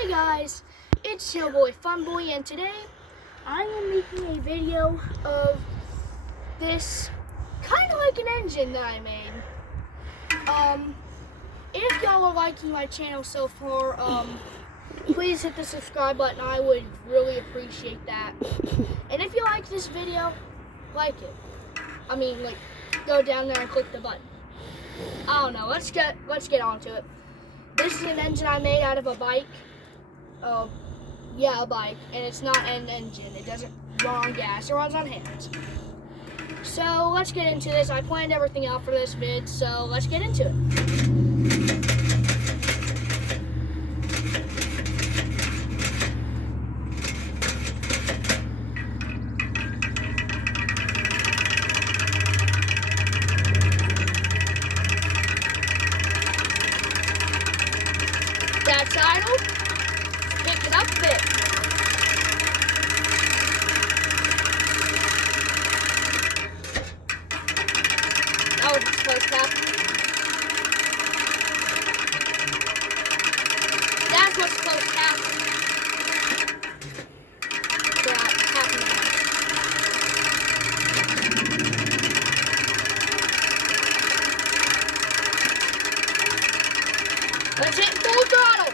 Hey guys, it's your boy Funboy, and today I am making a video of this kind of like an engine that I made. If y'all are liking my channel so far, please hit the subscribe button. I would really appreciate that. And if you like this video, like it. Go down there and click the button. I don't know. Let's get on to it. This is an engine I made out of a bike. A bike, and it's not an engine. It doesn't run on gas. It runs on hands. So let's get into this. I planned everything out for this vid, so let's get into it. That's idle. Pick it up a bit. That was close, Cap. That's what's supposed to happen. Let's hit full throttle.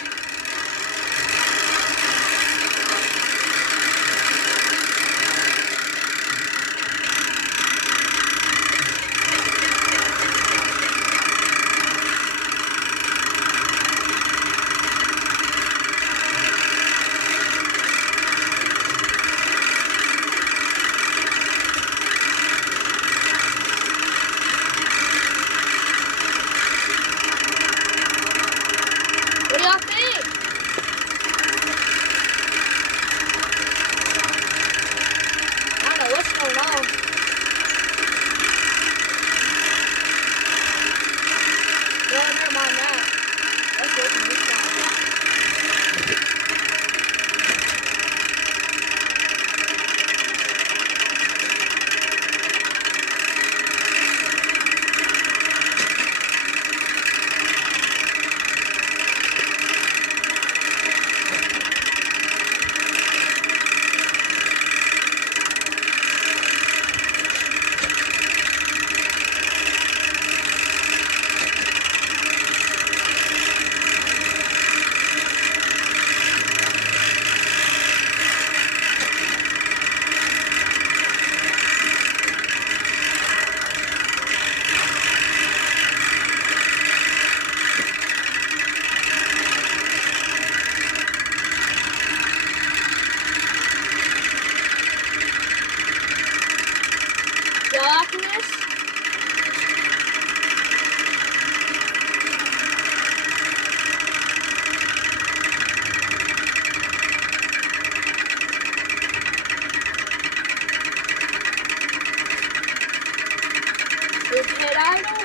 What do y'all think? I don't know what's going on. Well, never mind that. Let's open this down. Y'all liking this? We've hit idle.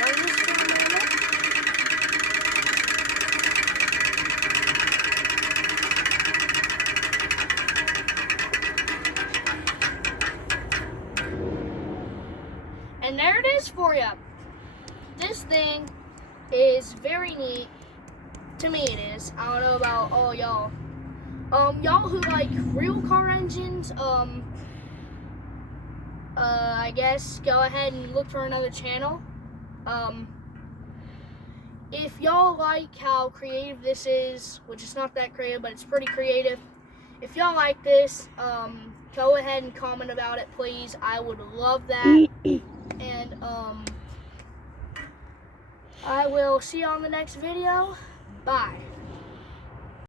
Run this for a minute. And there it is for you. This thing is very neat. To me it is. I don't know about all y'all. Y'all who like real car engines, I guess go ahead and look for another channel. If y'all like how creative this is, which is not that creative, but it's pretty creative. If y'all like this, go ahead and comment about it, please. I would love that. And I will see you on the next video. Bye.